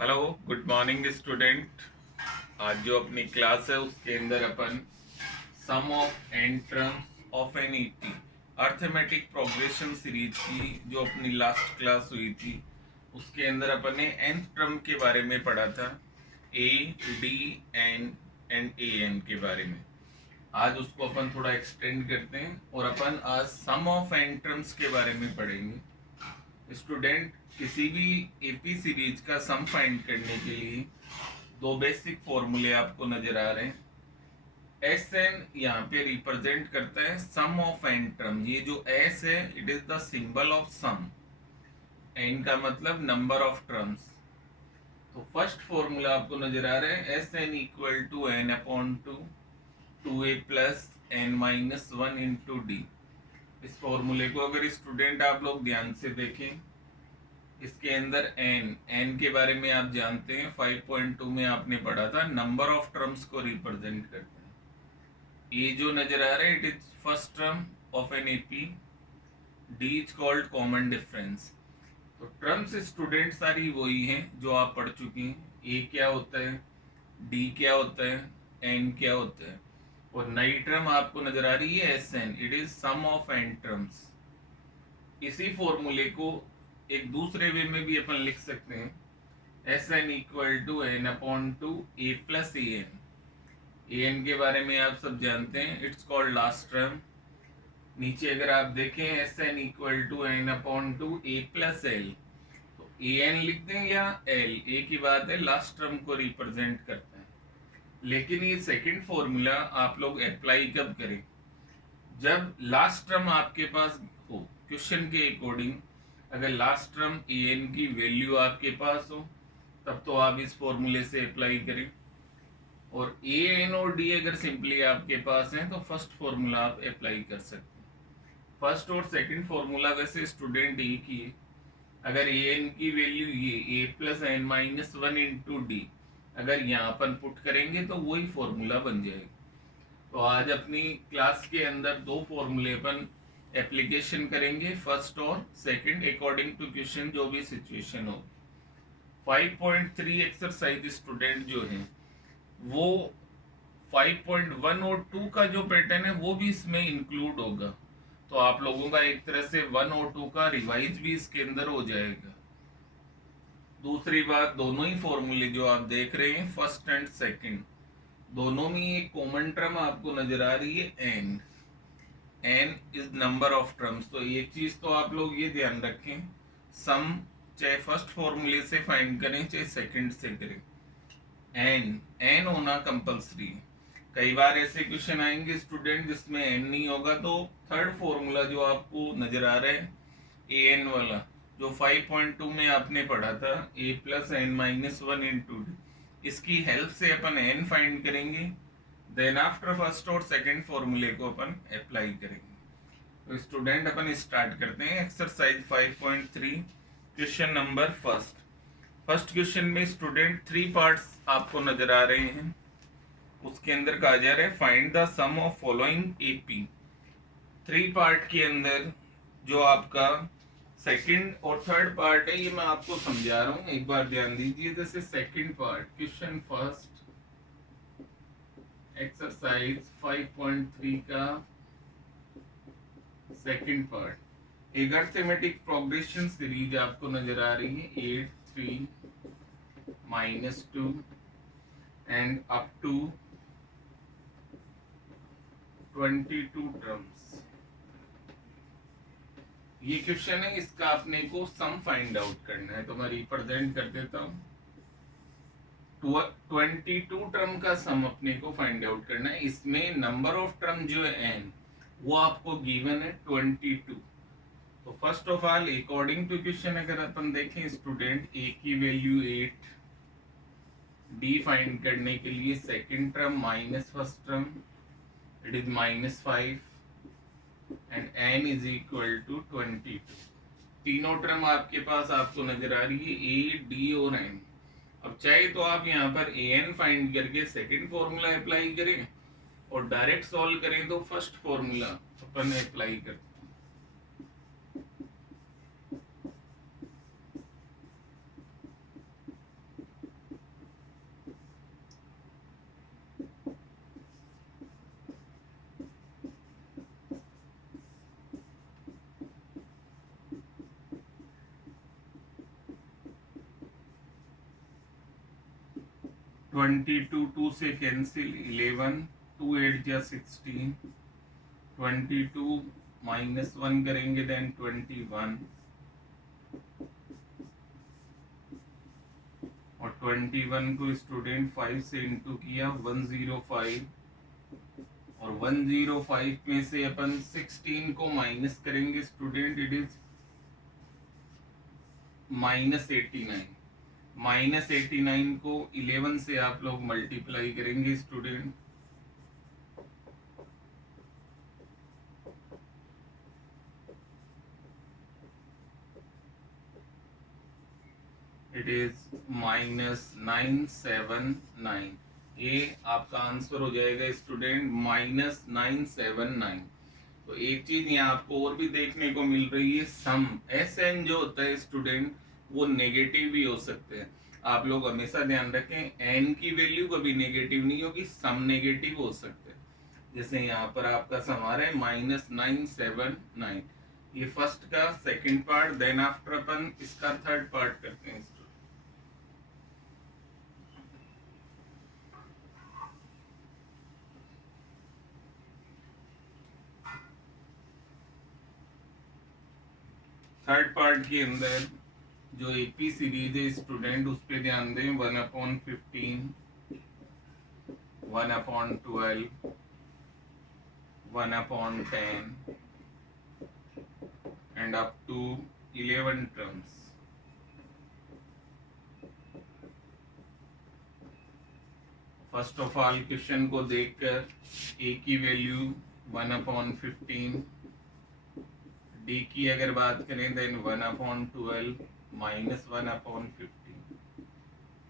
Hello, good morning student. आज जो अपनी क्लास है उसके अंदर अपन sum of n terms of an AP arithmetic progression series की जो अपनी लास्ट क्लास हुई थी उसके अंदर अपन ने एन टर्म के बारे में पढ़ा था। A d n and a n के बारे में आज उसको अपन थोड़ा एक्सटेंड करते हैं और अपन आज सम ऑफ एन टर्म्स के बारे में पढ़ेंगे। स्टूडेंट, किसी भी एपी सीरीज का सम फाइंड करने के लिए दो बेसिक फॉर्मूले आपको नजर आ रहे हैं। एस एन यहाँ पे रिप्रेजेंट करता है सम ऑफ एन टर्म। ये जो एस है it is the symbol of sum. N का मतलब नंबर ऑफ टर्म्स। तो फर्स्ट फॉर्मूला आपको नजर आ रहा है s N equal to n upon two a plus N minus one into d. इस फॉर्मूले को अगर स्टूडेंट आप लोग ध्यान से देखें, इसके अंदर एन एन के बारे में आप जानते हैं 5.2 में आपने पढ़ा था, नंबर ऑफ टर्म्स को रिप्रेजेंट करता है। ये जो नजर आ रहा है it is first term of an AP. D is called common difference. तो टर्म्स स्टूडेंट सारी वही हैं जो आप पढ़ चुके हैं। ए क्या होता है, डी क्या होता है, एन क्या होता है, और नई टर्म आपको नजर आ रही है s n, it is sum of n terms. इसी फॉर्मूले को एक दूसरे वे में भी अपन लिख सकते हैं। S N equal to n upon two a plus a n. A n के बारे में आप सब जानते हैं, इट्स कॉल्ड लास्ट टर्म। नीचे अगर आप देखें s N equal to n upon two a plus l, तो ए एन लिख दें या एल, ए की बात है, लास्ट टर्म को रिप्रेजेंट करता है। लेकिन ये सेकंड फॉर्मूला आप लोग अप्लाई कब करें, जब लास्ट टर्म आपके पास हो। क्वेश्चन के अकॉर्डिंग अगर लास्ट टर्म ए एन की वैल्यू आपके पास हो तब तो आप इस फॉर्मूले से अप्लाई करें, और ए एन और डी अगर सिंपली आपके पास है तो फर्स्ट फॉर्मूला आप अप्लाई कर सकते हैं। फर्स्ट और सेकंड फॉर्मूला वैसे स्टूडेंट एक ही है। अगर ए एन की वैल्यू ये a plus N minus one into d अगर यहाँ पर पुट करेंगे तो वही फॉर्मूला बन जाएगा। तो आज अपनी क्लास के अंदर दो फॉर्मूले अपन एप्लीकेशन करेंगे, फर्स्ट और सेकंड, अकॉर्डिंग टू क्वेश्चन जो भी सिचुएशन हो। 5.3 एक्सरसाइज स्टूडेंट जो है वो 5.1 और 2 का जो पैटर्न है वो भी इसमें इंक्लूड होगा। तो आप लोगों का एक तरह से 1 और 2 का रिवाइज भी इसके अंदर हो जाएगा। दूसरी बात, दोनों ही फॉर्मूले जो आप देख रहे हैं फर्स्ट एंड सेकंड, दोनों में एक कॉमन टर्म आपको नजर आ रही है n. N is number of terms. तो एक चीज तो आप लोग ये ध्यान रखें, सम चाहे फर्स्ट फॉर्मूले से फाइंड करें चाहे सेकंड से करें, एन एन होना कंपलसरी है। कई बार ऐसे क्वेश्चन आएंगे स्टूडेंट जिसमें एन नहीं होगा, तो थर्ड फॉर्मूला जो आपको नजर आ रहा है ए एन वाला, जो 5.2 में आपने पढ़ा था, a plus N minus one into d, इसकी हेल्प से अपन एन फाइंड करेंगे। देन आफ्टर फर्स्ट और सेकंड फॉर्मूले को अपन अप्लाई करेंगे। तो स्टूडेंट अपन स्टार्ट करते हैं exercise 5.3, question number first. First question में स्टूडेंट थ्री पार्ट्स आपको नजर आ रहे हैं। उसके अंदर कहा जा रहा है find the sum of following AP. Three part के अंदर जो आपका सेकंड और थर्ड पार्ट है ये मैं आपको समझा रहा हूँ, एक बार ध्यान दीजिए। जैसे second part, question first exercise 5.3 का सेकंड पार्ट, एक अर्थमेटिक प्रोग्रेशन सीरीज आपको नजर आ रही है 8 3 -2 एंड अप टू 22 टर्म्स। ये क्वेश्चन है, इसका अपने को सम फाइंड आउट करना है। तो मैं रिप्रेजेंट कर देता हूँ। 22 टर्म का सम अपने को फाइंड आउट करना है। इसमें नंबर ऑफ टर्म जो है एन वो आपको गिवन है 22। तो first of all according to question अगर अपन देखें स्टूडेंट, ए की वैल्यू 8, डी फाइंड करने के लिए second term minus first term it is -5 and n is equal to 22। तीनों टर्म आपके पास आपको नजर आ रही है ए डी और एन। अब चाहे तो आप यहाँ पर ए एन फाइंड करके सेकंड फॉर्मूला अप्लाई करें और डायरेक्ट सॉल्व करें तो फर्स्ट फॉर्मूला अपन अप्लाई करते हैं। 22 2 से कैंसिल 11, 2 8 जा 16, 22 -1 करेंगे देन 21 और 21 को स्टूडेंट 5 से इंटू किया 105 और 105 में से अपन 16 को माइनस करेंगे स्टूडेंट, इट इज -89। -89 को 11 से आप लोग मल्टीप्लाई करेंगे स्टूडेंट, इट इज -979। ये आपका आंसर हो जाएगा स्टूडेंट -979। तो एक चीज यहाँ आपको और भी देखने को मिल रही है, सम SN जो होता है स्टूडेंट वो नेगेटिव भी हो सकते हैं। आप लोग हमेशा ध्यान रखें n की वैल्यू कभी नेगेटिव नहीं होगी, सम नेगेटिव हो सकते हैं। जैसे यहाँ पर आपका सम आ रहा है -979। ये फर्स्ट का सेकंड पार्ट, देन आफ्टर अपन इसका थर्ड पार्ट करते हैं। थर्ड पार्ट के अंदर जो AP सीरीज है स्टूडेंट उस पर ध्यान दें। 1/15, 1/12, 1/10 and up to 11 terms. First of all question को देखकर A की वैल्यू 1/15, D की अगर बात करें देन 1/12 -1/15।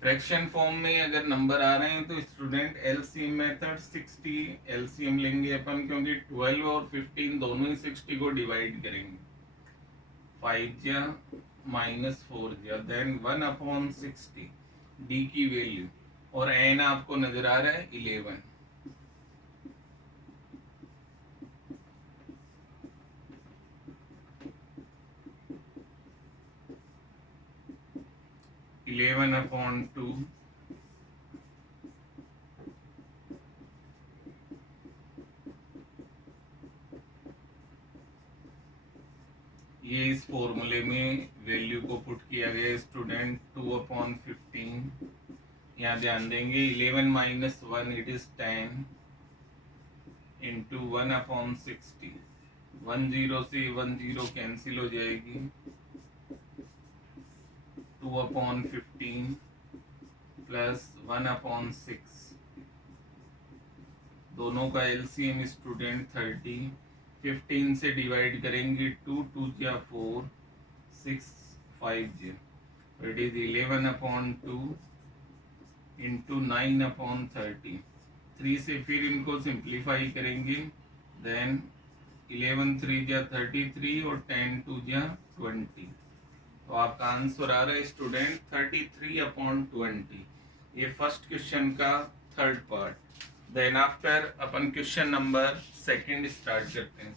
फ्रैक्शन फॉर्म में अगर नंबर आ रहे हैं तो स्टूडेंट LCM मेथड 60 LCM लेंगे अपन, क्योंकि 12 और 15 दोनों ही 60 को डिवाइड करेंगे। 5 जा -4 जा देन 1/60 D की वैल्यू, और n आपको नजर आ रहा है 11। 11/2 ये इस फॉर्मूले में वैल्यू को पुट किया गया स्टूडेंट 2/15। यहाँ ध्यान देंगे 11 - 1 इट इज 10 इंटू 1/60। 10 से 10 कैंसिल हो जाएगी, 2/15 प्लस 1/6। दोनों का LCM स्टूडेंट 30। 15 से डिवाइड करेंगे 2 2 जा 4, 6 5 जा, इट इज 11/2 इंटू 9/30। 3 से फिर इनको सिंप्लीफाई करेंगे, देन 11 3 जा 33 और 10 2 जा 20। तो आपका आंसर आ रहा है स्टूडेंट 33/20। ये फर्स्ट क्वेश्चन का थर्ड पार्ट। देन आफ्टर अपन क्वेश्चन नंबर सेकंड स्टार्ट करते हैं।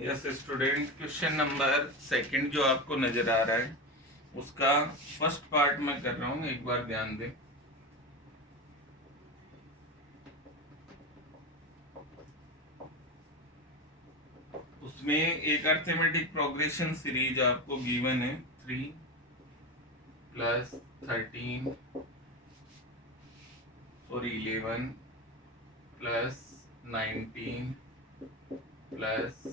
Yes student, question number second जो आपको नजर आ रहा है उसका फर्स्ट पार्ट मैं कर रहा हूं, एक बार ध्यान दें। उसमें एक अर्थमेटिक प्रोग्रेशन सीरीज आपको गिवन है 3 + 13 सॉरी 11 + 19 प्लस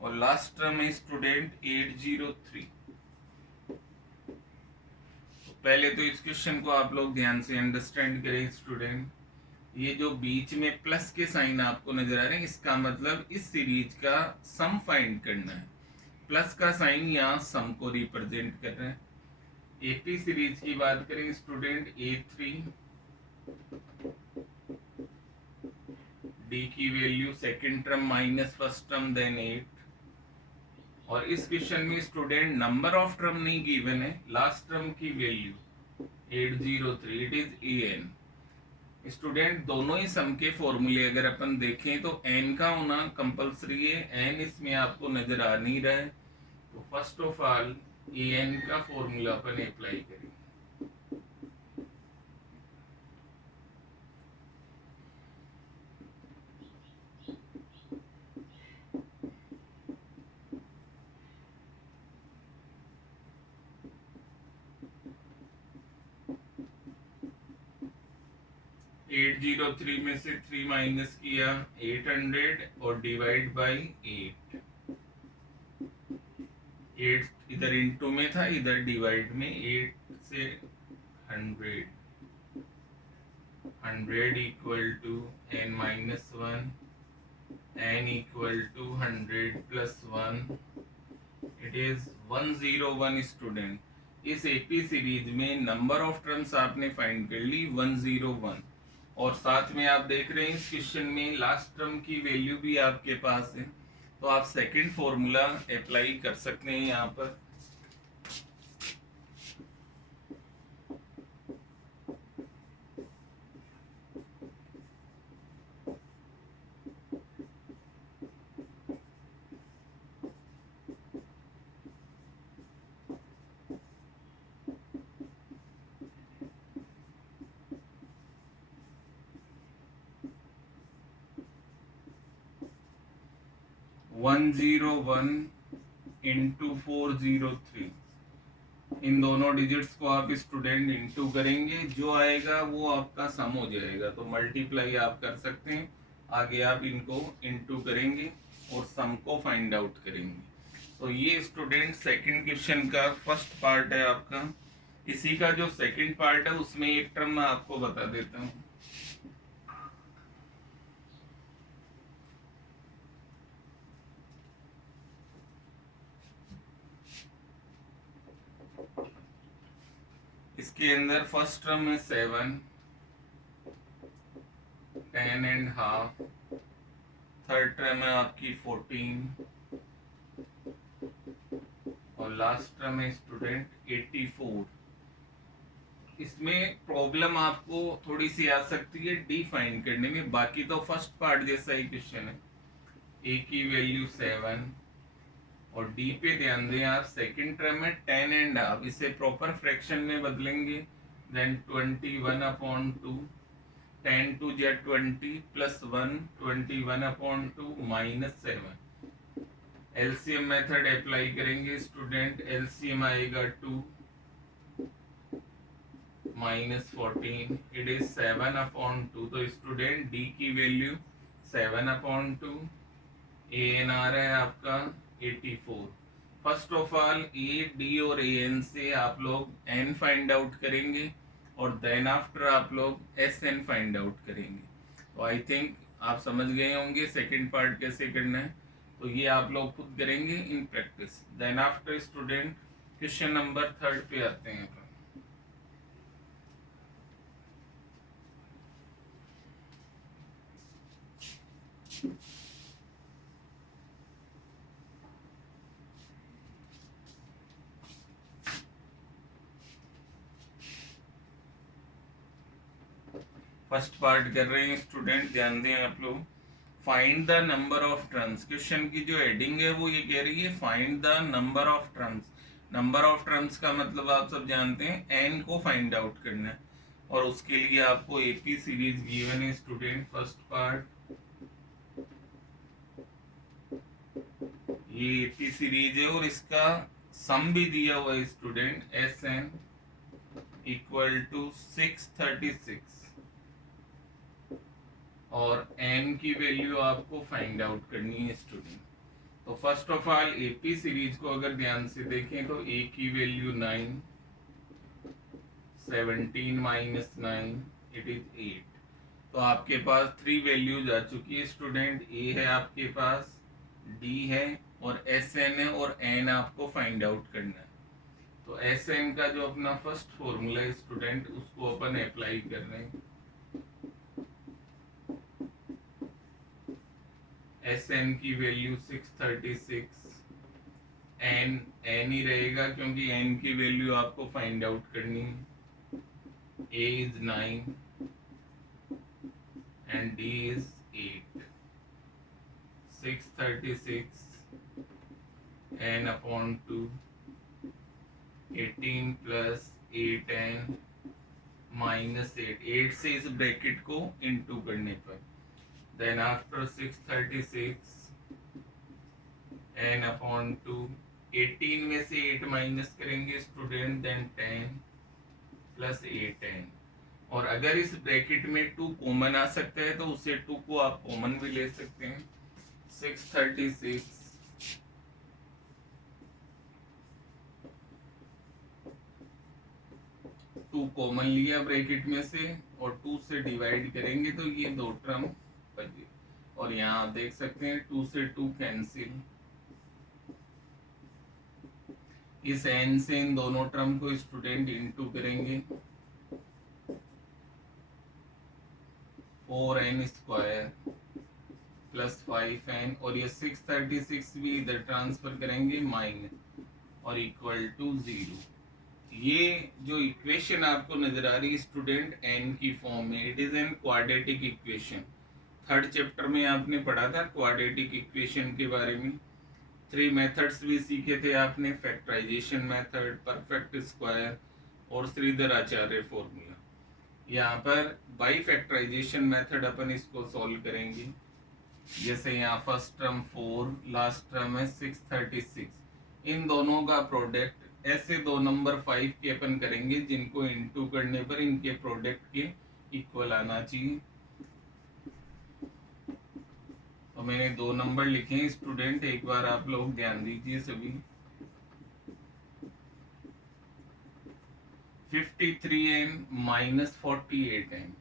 और लास्ट टर्म है स्टूडेंट 803। तो पहले तो इस क्वेश्चन को आप लोग ध्यान से अंडरस्टैंड करें स्टूडेंट। ये जो बीच में प्लस के साइन आपको नजर आ रहे हैं इसका मतलब इस सीरीज का सम फाइंड करना है। प्लस का साइन यहाँ सम को रिप्रेजेंट कर रहा है। AP सीरीज की बात करें स्टूडेंट A3, डी की value second term minus first term then 8। और इस क्वेश्चन में स्टूडेंट नंबर ऑफ टर्म नहीं गिवन है, लास्ट टर्म की value 803, it is an। Student दोनों ही सम के फॉर्मूले अगर अपन देखें तो n का होना कंपलसरी है, n इसमें आपको नजर आ नहीं रहा है, तो फर्स्ट ऑफ ऑल an का फॉर्मूला अपन अप्लाई करेंगे। 803 में से 3 माइनस किया 800 और डिवाइड बाई 8। 8 इधर इनटू में था, इधर डिवाइड में, 8 से 100, 100 equal to n minus 1, n equal to 100 plus 1, it is 101। Student इस एपी सीरीज में नंबर ऑफ टर्म्स आपने फाइंड कर ली 101, और साथ में आप देख रहे हैं इस क्वेश्चन में लास्ट टर्म की वैल्यू भी आपके पास है, तो आप सेकंड फॉर्मूला अप्लाई कर सकते हैं यहाँ पर। वन 101 इंटू 403, इन दोनों डिजिट्स को आप स्टूडेंट इंटू करेंगे, जो आएगा वो आपका सम हो जाएगा, तो मल्टीप्लाई आप कर सकते हैं, आगे आप इनको इंटू करेंगे और सम को फाइंड आउट करेंगे। तो ये स्टूडेंट सेकंड क्वेश्चन का फर्स्ट पार्ट है आपका। इसी का जो सेकंड पार्ट है उसमें एक टर्म मैं आपको बता देता हूँ। इसके अंदर फर्स्ट टर्म है 7, 10 एंड हाफ, थर्ड टर्म है आपकी 14 और लास्ट टर्म है स्टूडेंट 84। इसमें प्रॉब्लम आपको थोड़ी सी आ सकती है डी फाइंड करने में, बाकी तो फर्स्ट पार्ट जैसा ही क्वेश्चन है। ए की वैल्यू 7 और डी पे ध्यान दें आप, सेकंड टर्म में 10 एंड हाफ, इसे प्रॉपर फ्रैक्शन में बदलेंगे, देन 21/2, 10 टू जेड 20 plus 1, 21/2 minus 7। LCM method apply करेंगे स्टूडेंट, एलसीएम आएगा 2 माइनस 14, इट इज 7/2। तो स्टूडेंट डी की वैल्यू 7/2, ए एन आ रहा है आपका 84। First of all a d और ए एन से आप लोग एन फाइंड आउट करेंगे और देन आफ्टर आप लोग एस एन फाइंड आउट करेंगे। तो आई थिंक आप समझ गए होंगे सेकंड पार्ट कैसे करना है, तो ये आप लोग खुद करेंगे in practice. Then after student question number 3 पे आते हैं। फर्स्ट पार्ट कर रहे हैं स्टूडेंट, ध्यान दें आप लोग। Find the number of turns, question की जो हेडिंग है वो ये कह रही है find the number of turns. Number of turns का मतलब आप सब जानते हैं एन को फाइंड आउट करना है, और उसके लिए आपको एपी सीरीज गिवन है स्टूडेंट। फर्स्ट पार्ट ये एपी सीरीज है और इसका सम भी दिया हुआ है student, S N equal to 636 और n की वैल्यू आपको फाइंड आउट करनी है स्टूडेंट। तो first of all AP series को अगर ध्यान से देखें तो a की वैल्यू 9, 17 माइनस 9, इट इज 8। तो आपके पास 3 वैल्यूज आ चुकी है स्टूडेंट, a है आपके पास, d है और sn है, और n आपको फाइंड आउट करना है। तो sn का जो अपना फर्स्ट फॉर्मूला है स्टूडेंट उसको अपन अप्लाई कर रहे हैं। एस एन की वैल्यू 636, एन एन ही रहेगा क्योंकि एन की वैल्यू आपको फाइंड आउट करनी है। A is 9 and d is 8। 636 n upon 2, 18 plus 8n minus 8, 8 से इस ब्रैकेट को इनटू करने पर, देन आफ्टर 636 n upon 2, 18 में से 8 माइनस करेंगे स्टूडेंट, देन 10 प्लस 8n। और अगर इस ब्रैकेट में 2 कॉमन आ सकता है तो उसे 2 को आप कॉमन भी ले सकते हैं। 636 2 कॉमन लिया ब्रैकेट में से और 2 से डिवाइड करेंगे तो ये 2 टर्म बचे। और यहाँ आप देख सकते हैं 2 से 2 कैंसिल, इस n से इन दोनों टर्म को स्टूडेंट इनटू करेंगे, 4n स्क्वायर प्लस 5n, और ये 636 भी इधर ट्रांसफर करेंगे माइनस और इक्वल टू 0। ये जो इक्वेशन आपको नजर आ रही है स्टूडेंट n की फॉर्म में, it is an quadratic equation. Third chapter में आपने पढ़ा था क्वाड्रेटिक इक्वेशन के बारे में। 3 मेथड्स भी सीखे थे आपने, फैक्टराइजेशन मेथड, परफेक्ट स्क्वायर और श्रीधर आचार्य फॉर्मूला। यहाँ पर बाई फैक्टराइजेशन मेथड अपन इसको सॉल्व करेंगे। जैसे यहाँ फर्स्ट टर्म 4, लास्ट टर्म है 636, इन दोनों का प्रोडक्ट ऐसे दो नंबर 5 के अपन करेंगे जिनको इनटू करने पर इनके प्रोडक्ट के इक्वल आना चाहिए। तो मैंने 2 नंबर लिखे हैं स्टूडेंट, एक बार आप लोग ध्यान दीजिए सभी। 53n माइनस 48n,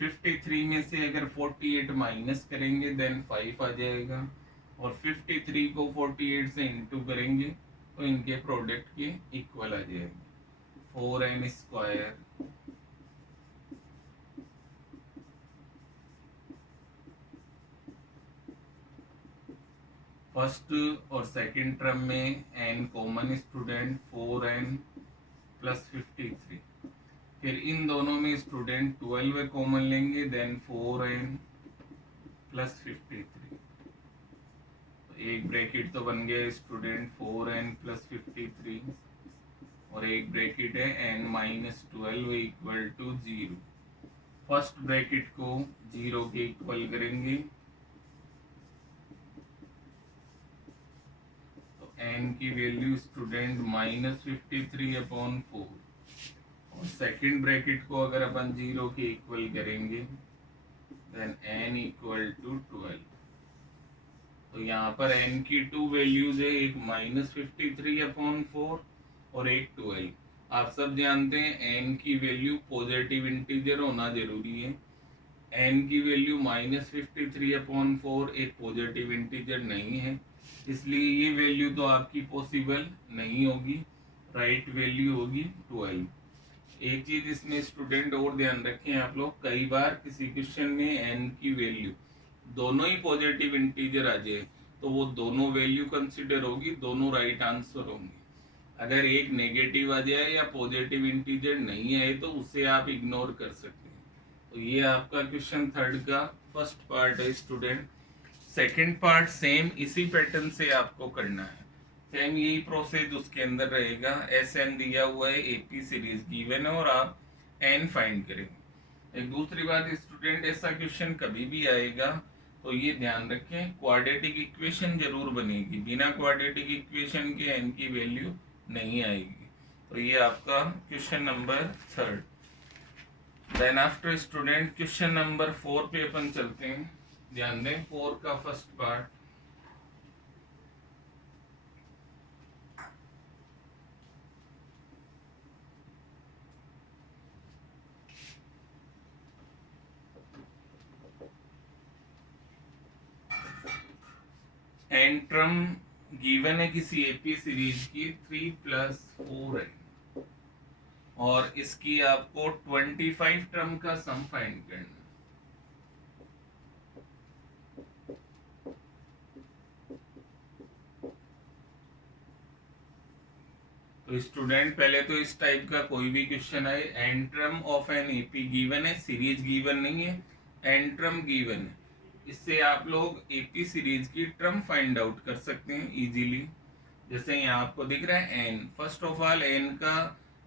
53 में से अगर 48 माइनस करेंगे देन 5 आ जाएगा, और 53 को 48 से इंटू करेंगे तो इनके प्रोडक्ट के इक्वल आ जाएंगे। 4n स्क्वायर फर्स्ट और सेकंड टर्म में n common student, 4n plus 53, फिर इन दोनों में स्टूडेंट 12 कॉमन लेंगे, देन 4n प्लस 53। एक ब्रैकेट तो बन गया स्टूडेंट 4n प्लस 53, और एक ब्रैकेट है n minus 12 equal to 0। First bracket को 0 के इक्वल करेंगे तो n की वैल्यू स्टूडेंट माइनस 53 अपॉन 4, और सेकंड ब्रैकेट को अगर अपन 0 के इक्वल करेंगे देन n इक्वल टू 12। तो यहाँ पर n की 2 वैल्यूज है, एक माइनस 53 अपॉन 4 और एक 12। आप सब जानते हैं n की वैल्यू पॉजिटिव इंटीजर होना जरूरी है। n की वैल्यू माइनस 53 अपॉन 4 एक पॉजिटिव इंटीजर नहीं है, इसलिए ये वैल्यू तो आपकी पॉसिबल नहीं होगी, राइट वैल्यू होगी 12। एक चीज इसमें स्टूडेंट और ध्यान रखें आप लोग, कई बार किसी क्वेश्चन में n की वैल्यू दोनों ही पॉजिटिव इंटीजर आ जाए तो वो दोनों वैल्यू कंसिडर होगी, दोनों राइट आंसर होंगे। अगर एक नेगेटिव आ जाए या पॉजिटिव इंटीजर नहीं आए तो उसे आप इग्नोर कर सकते हैं। तो ये आपका क्वेश्चन थर्ड का फर्स्ट पार्ट है स्टूडेंट। सेकंड पार्ट सेम इसी पैटर्न से आपको करना है, सेम यही प्रोसेस उसके अंदर रहेगा। एस एन दिया हुआ है, एपी सीरीज गिवन है और आप एन फाइंड करेंगे। एक दूसरी बात स्टूडेंट, ऐसा क्वेश्चन कभी भी आएगा तो ये ध्यान रखें क्वाड्रेटिक इक्वेशन जरूर बनेगी, बिना क्वाड्रेटिक इक्वेशन के एन की वैल्यू नहीं आएगी। तो ये आपका question number third. Then after student question number 4 पे अपन चलते हैं। ध्यान दें 4 का फर्स्ट पार्ट, एंट्रम गिवन है किसी एपी सीरीज की 3 प्लस 4 है, और इसकी आपको 25 टर्म का सम फाइंड करना। तो स्टूडेंट पहले तो इस टाइप का कोई भी क्वेश्चन आए, antrum of an AP given है, सीरीज गिवन नहीं है, एंट्रम गिवन है, इससे आप लोग एपी सीरीज की ट्रम फाइंड आउट कर सकते हैं इजीली। जैसे यहाँ आपको दिख रहा है N, first of all N का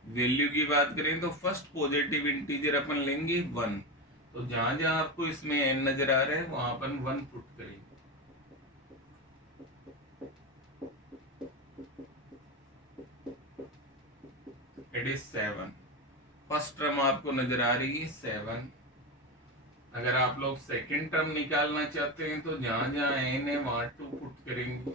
वैल्यू की बात करें तो फर्स्ट पॉजिटिव इंटीजर अपन लेंगे 1, तो जहां जहां आपको इसमें एन नजर आ रहा है वहां अपन 1 पुट करेंगे। इट इज 7, फर्स्ट टर्म आपको नजर आ रही है 7। अगर आप लोग सेकंड टर्म निकालना चाहते हैं तो जहां जहां एन है वहां 2 पुट करेंगे।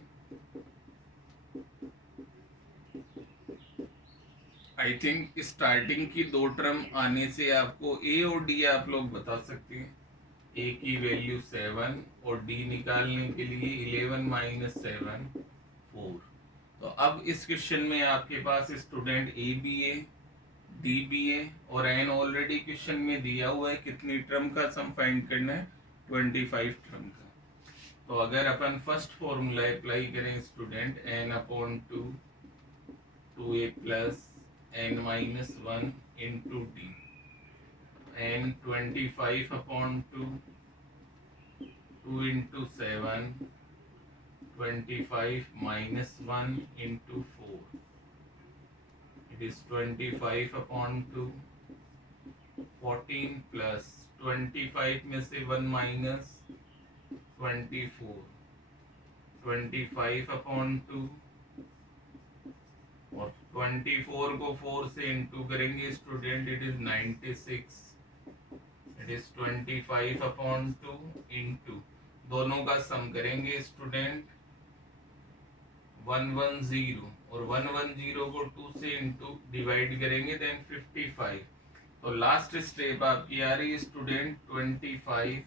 आई थिंक स्टार्टिंग की 2 टर्म आने से आपको ए और डी आप लोग बता सकते हैं। ए की वैल्यू 7 और डी निकालने के लिए 11 माइनस 7 4। तो अब इस क्वेश्चन में आपके पास स्टूडेंट ए बी है, डी बी है और एन ऑलरेडी क्वेश्चन में दिया हुआ है, कितनी टर्म का सम फाइंड करना है, 25 टर्म का। तो अगर अपन फर्स्ट फॉर्मूला अप्लाई करें student, N upon 2 2a plus N minus 1 into D, N 25 upon 2 2 into 7 25 minus 1 into 4, it is 25 upon 2 14 plus 25 में से 1 minus 24 25 upon 2 और 24 को 4 से इंटू करेंगे student, it is 96, it is 25 upon 2 into, दोनों का सम करेंगे स्टूडेंट 110 और 110 को 2 से इंटू डिवाइड करेंगे देन 55। तो लास्ट स्टेप आपकी आ रही है स्टूडेंट 25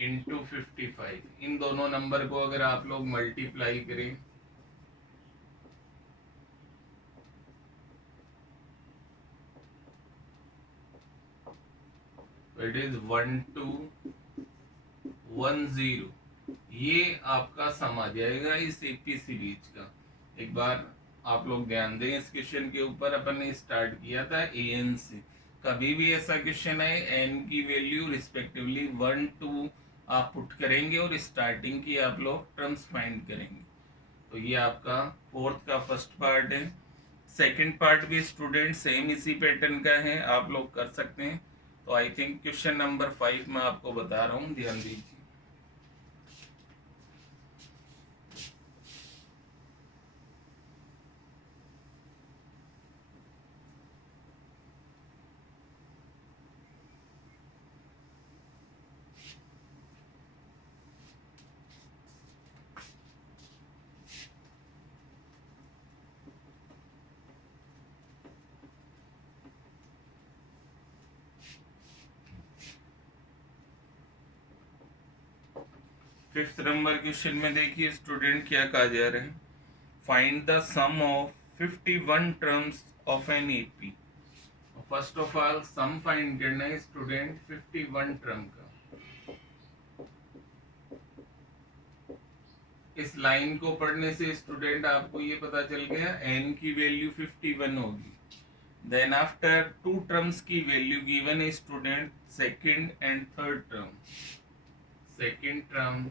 इंटू 55। इन दोनों नंबर को अगर आप लोग मल्टीप्लाई करें तो इट इज 1210। ये आपका सम आ जाएगा इस एपी सीरीज का। एक बार आप लोग ध्यान दें, इस क्वेश्चन के ऊपर अपन ने स्टार्ट किया था एन से। कभी भी ऐसा क्वेश्चन है एन की वैल्यू रिस्पेक्टिवली 1 2 आप पुट करेंगे और स्टार्टिंग की आप लोग टर्म्स फाइंड करेंगे। तो ये आपका फोर्थ का फर्स्ट पार्ट है। सेकंड पार्ट भी स्टूडेंट सेम इसी पैटर्न का है, आप लोग कर सकते हैं। तो आई थिंक क्वेश्चन नंबर 5 मैं आपको बता रहा हूँ, ध्यान दीजिए। फिफ्थ नंबर क्वेश्चन में देखिए स्टूडेंट क्या कहा जा रहा है, find the sum of 51 terms of an AP. First of all sum find करना है स्टूडेंट 51 टर्म का। इस लाइन को पढ़ने से स्टूडेंट आपको ये पता चल गया एन की वैल्यू 51 होगी। देन आफ्टर 2 टर्म्स की वैल्यू गिवन है student, second and third term. Second term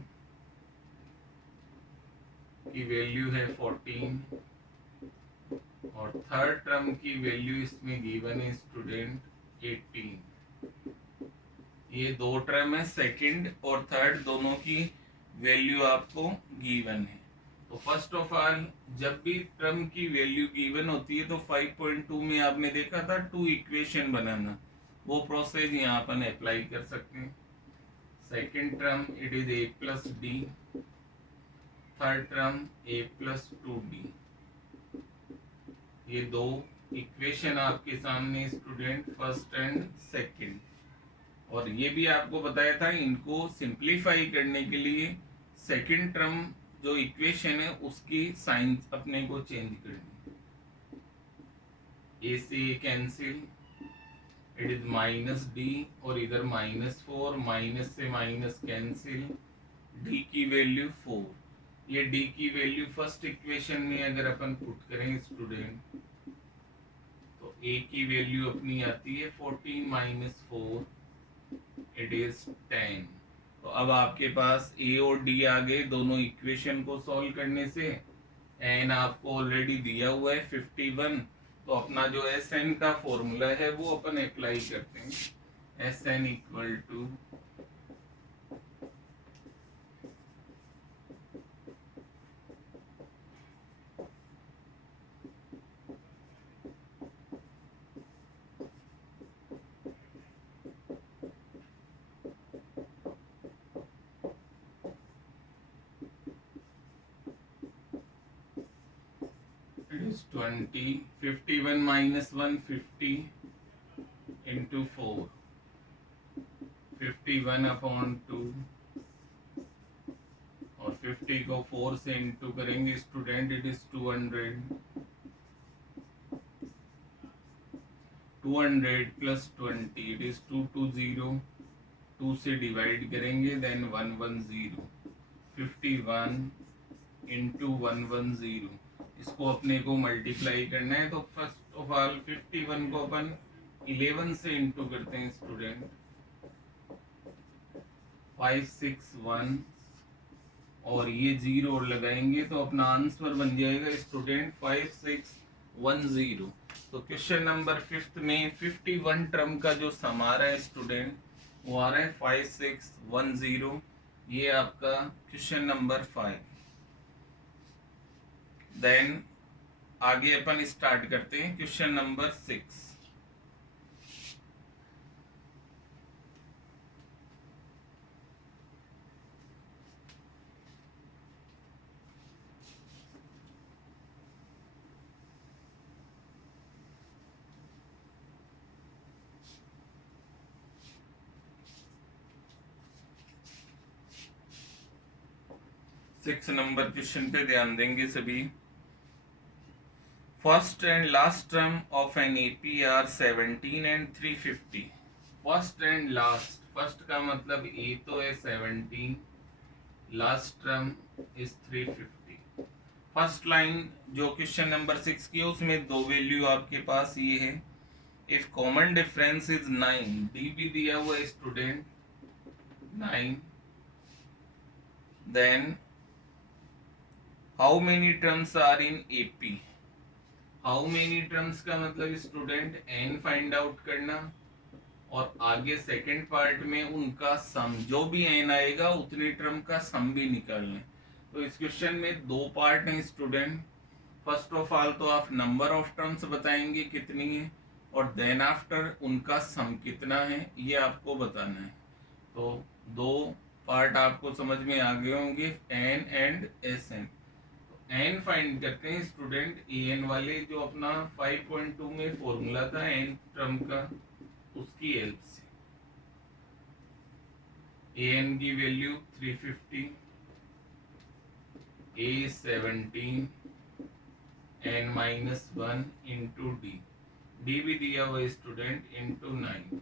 की वैल्यू है 14 और थर्ड टर्म की वैल्यू इसमें गिवन है स्टूडेंट 18। ये 2 टर्म है, सेकंड और थर्ड दोनों की वैल्यू आपको गिवन है। तो फर्स्ट ऑफ ऑल जब भी टर्म की वैल्यू गिवन होती है तो 5.2 में आपने देखा था 2 इक्वेशन बनाना, वो प्रोसेस यहाँ अपन अप्लाई कर सकते हैं। Second term it is a plus D, third term a plus 2d। ये 2 इक्वेशन आपके सामने स्टूडेंट, फर्स्ट एंड सेकंड। और ये भी आपको बताया था इनको सिंप्लीफाई करने के लिए सेकंड टर्म जो इक्वेशन है उसकी साइन अपने को चेंज करनी। ए से cancel, it is minus D और इधर -4, माइनस से माइनस कैंसिल, डी की वैल्यू 4। ये डी की वैल्यू फर्स्ट इक्वेशन में अगर अपन पुट करें स्टूडेंट, तो ए की वैल्यू अपनी आती है 14 माइनस 4, इट इज 10। तो अब आपके पास ए और डी आ गए दोनों इक्वेशन को सॉल्व करने से। एन आपको ऑलरेडी दिया हुआ है 51, तो अपना जो एस एन का फॉर्मूला है वो अपन अप्लाई करते हैं। S N equal to is 20, 51 minus 1 50 into 4, 51 upon 2, और 50 को 4 से इंटू करेंगे student, it is 200 plus 20, it is 220, 2 से डिवाइड करेंगे देन 110, 51 इंटू 110, इसको अपने को मल्टीप्लाई करना है। तो फर्स्ट ऑफ ऑल 51 को अपन 11 से इंटू करते हैं स्टूडेंट, 561, और ये जीरो और लगाएंगे तो अपना आंसर बन जाएगा स्टूडेंट 5610। तो क्वेश्चन नंबर 5 में 51 टर्म का जो सम आ रहा है स्टूडेंट वो आ रहा है 5610। ये आपका क्वेश्चन नंबर 5। देन आगे अपन स्टार्ट करते हैं क्वेश्चन नंबर 6। 6 नंबर क्वेश्चन पे ध्यान देंगे सभी। First and last term of an AP are 17 and 350। First and last, first का मतलब ए तो है 17, last term is 350। First line जो क्वेश्चन नंबर 6 की है उसमें दो वैल्यू आपके पास ये है। If common difference is 9, D भी दिया हुआ है student 9, then how many terms are in AP. How many terms का मतलब स्टूडेंट एन फाइंड आउट करना, और आगे सेकंड पार्ट में उनका सम, जो भी एन आएगा उतनी टर्म का सम भी निकालना। तो इस क्वेश्चन में दो पार्ट हैं स्टूडेंट। फर्स्ट ऑफ ऑल तो आप नंबर ऑफ टर्म्स बताएंगे कितनी है, और देन आफ्टर उनका सम कितना है ये आपको बताना है। तो दो पार्ट आपको समझ में आ गए होंगे, N and S N. N find करते हैं स्टूडेंट, ए एन वाले जो अपना 5.2 में फॉर्मूला था एन टर्म का, उसकी हेल्प से। ए एन की value 350, A 17, N minus 1 into D, D भी दिया हुआ student into 9।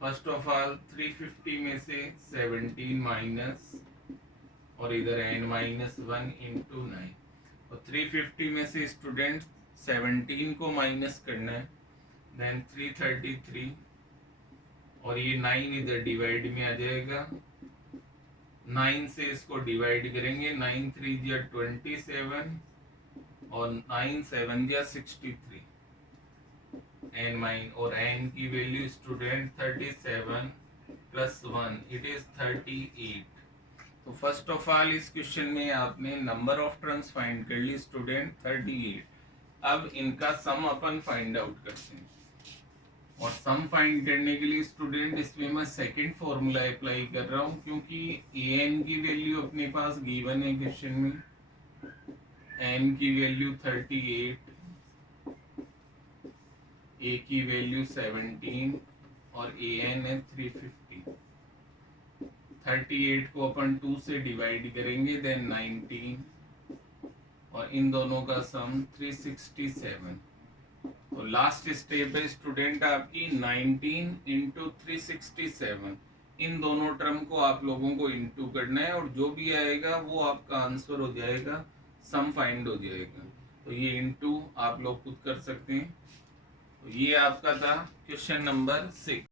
First of all 350 में से 17 माइनस, और इधर एन माइनस 1 इंटू 9, और 350 में से स्टूडेंट 17 को माइनस करना है, देन 333, और ये 9 इधर डिवाइड में आ जाएगा। 9 से इसको डिवाइड करेंगे, 9 3 जा 27, और 9 7 जा 63, एन माइन, और एन की value student 37 plus 1, it is 38। तो फर्स्ट ऑफ ऑल इस क्वेश्चन में आपने नंबर ऑफ टर्म्स फाइंड कर ली स्टूडेंट 38। अब इनका सम अपन फाइंड आउट करते हैं, और सम फाइंड करने के लिए स्टूडेंट इसमें मैं सेकंड फॉर्मूला अप्लाई कर रहा हूँ, क्योंकि ए एन की वैल्यू अपने पास गिवन है क्वेश्चन में, एन की वैल्यू 38, ए की वैल्यू 17, और ए एन है 350। 38 को अपन 2 से डिवाइड करेंगे, देन 19, और इन दोनों का सम 367। तो लास्ट स्टेप है स्टूडेंट आपकी 19 इंटू 367, इन दोनों टर्म को आप लोगों को इनटू करना है और जो भी आएगा वो आपका आंसर हो जाएगा, सम फाइंड हो जाएगा। तो ये इनटू आप लोग खुद कर सकते हैं। तो ये आपका था क्वेश्चन नंबर 6।